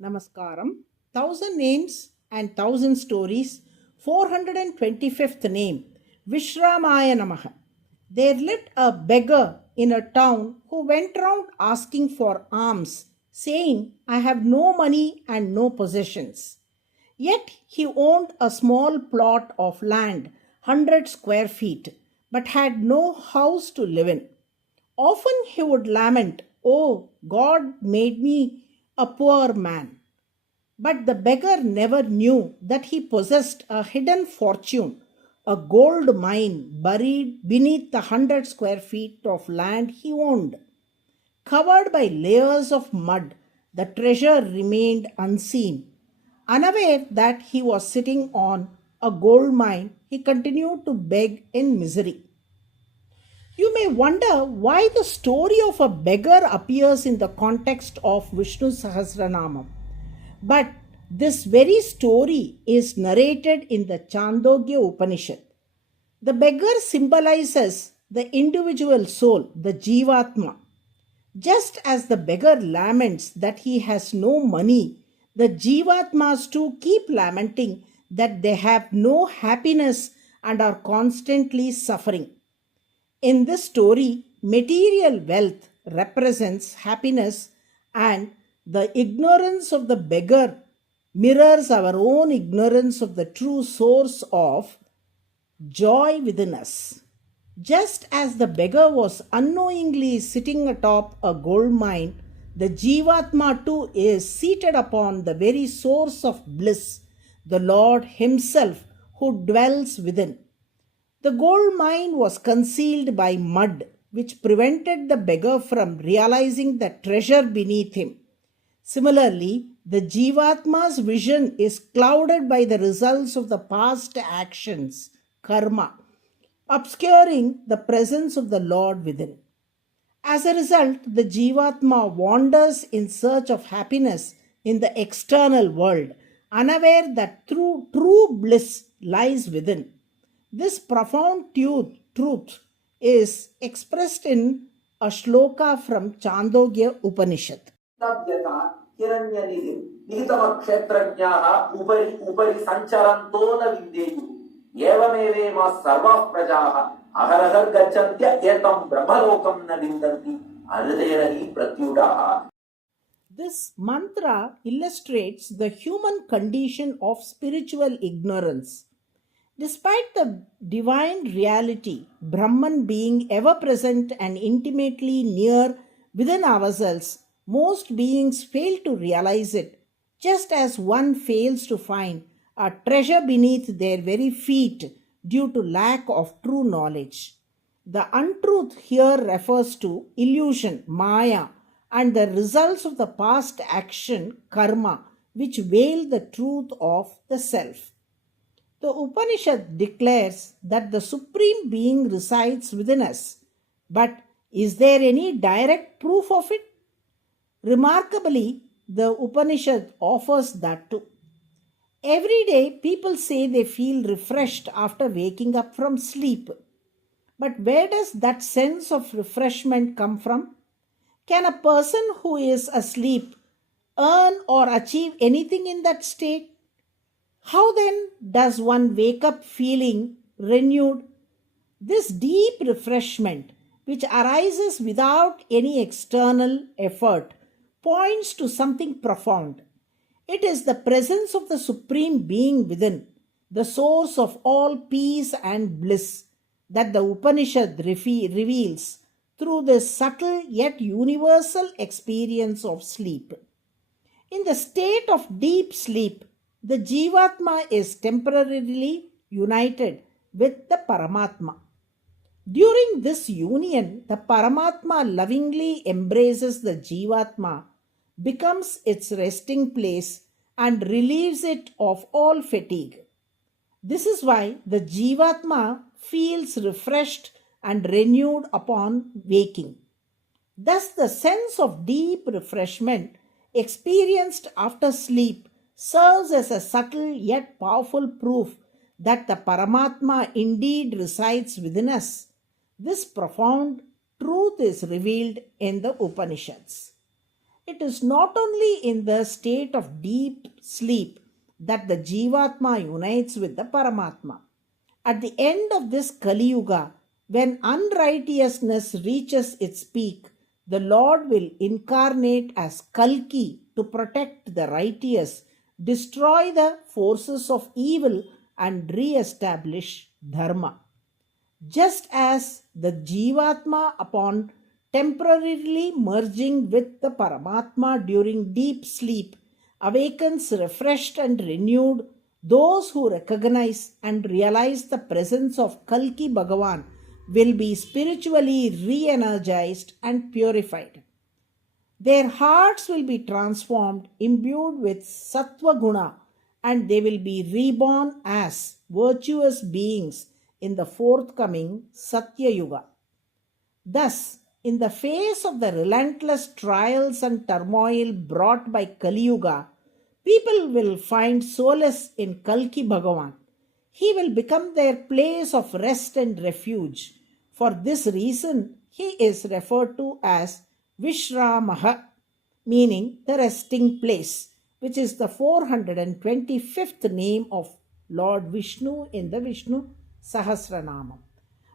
Namaskaram. 1000 names and 1000 stories. 425th name. VISHRAAMAAYA NAMAH. There lived a beggar in a town who went round asking for alms, saying, I have no money and no possessions. Yet he owned a small plot of land, 100 square feet, but had no house to live in. Often he would lament, Oh, God made me a poor man. But the beggar never knew that he possessed a hidden fortune, a gold mine buried beneath the 100 square feet of land he owned. Covered by layers of mud, the treasure remained unseen. Unaware that he was sitting on a gold mine, he continued to beg in misery. You may wonder why the story of a beggar appears in the context of Vishnu Sahasranamam. But this very story is narrated in the Chandogya Upanishad. The beggar symbolizes the individual soul, the Jivatma. Just as the beggar laments that he has no money, the Jivatmas too keep lamenting that they have no happiness and are constantly suffering. In this story, material wealth represents happiness, and the ignorance of the beggar mirrors our own ignorance of the true source of joy within us. Just as the beggar was unknowingly sitting atop a gold mine, the Jivatma too is seated upon the very source of bliss, the Lord Himself who dwells within. The gold mine was concealed by mud, which prevented the beggar from realizing the treasure beneath him. Similarly, the Jivatma's vision is clouded by the results of the past actions, karma, obscuring the presence of the Lord within. As a result, the Jivatma wanders in search of happiness in the external world, unaware that true bliss lies within. This profound truth is expressed in a shloka from Chandogya Upanishad. This mantra illustrates the human condition of spiritual ignorance. Despite the divine reality, Brahman being ever present and intimately near within ourselves, most beings fail to realize it, just as one fails to find a treasure beneath their very feet due to lack of true knowledge. The untruth here refers to illusion, Maya, and the results of the past action, karma, which veil the truth of the self. The Upanishad declares that the Supreme Being resides within us, but is there any direct proof of it? Remarkably, the Upanishad offers that too. Every day, people say they feel refreshed after waking up from sleep. But where does that sense of refreshment come from? Can a person who is asleep earn or achieve anything in that state? How then does one wake up feeling renewed? This deep refreshment, which arises without any external effort, points to something profound. It is the presence of the Supreme Being within, the source of all peace and bliss, that the Upanishad reveals through this subtle yet universal experience of sleep. In the state of deep sleep, the Jivatma is temporarily united with the Paramatma. During this union, the Paramatma lovingly embraces the Jivatma, becomes its resting place, and relieves it of all fatigue. This is why the Jivatma feels refreshed and renewed upon waking. Thus, the sense of deep refreshment experienced after sleep serves as a subtle yet powerful proof that the Paramatma indeed resides within us. This profound truth is revealed in the Upanishads. It is not only in the state of deep sleep that the Jivatma unites with the Paramatma. At the end of this Kali Yuga, when unrighteousness reaches its peak, the Lord will incarnate as Kalki to protect the righteous, destroy the forces of evil, and re establish Dharma. Just as the Jivatma, upon temporarily merging with the Paramatma during deep sleep, awakens refreshed and renewed, those who recognize and realize the presence of Kalki Bhagavan will be spiritually re energized and purified. Their hearts will be transformed, imbued with Sattva Guna, and they will be reborn as virtuous beings in the forthcoming Satya Yuga. Thus, in the face of the relentless trials and turmoil brought by Kali Yuga, people will find solace in Kalki Bhagavan. He will become their place of rest and refuge. For this reason, he is referred to as VISHRAAMAAYA, meaning the resting place, which is the 425th name of Lord Vishnu in the Vishnu Sahasranamam.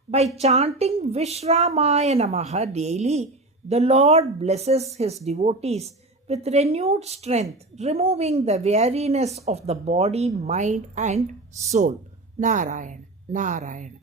By chanting VISHRAAMAAYA NAMAH daily, the Lord blesses his devotees with renewed strength, removing the weariness of the body, mind, and soul. Narayana, Narayana.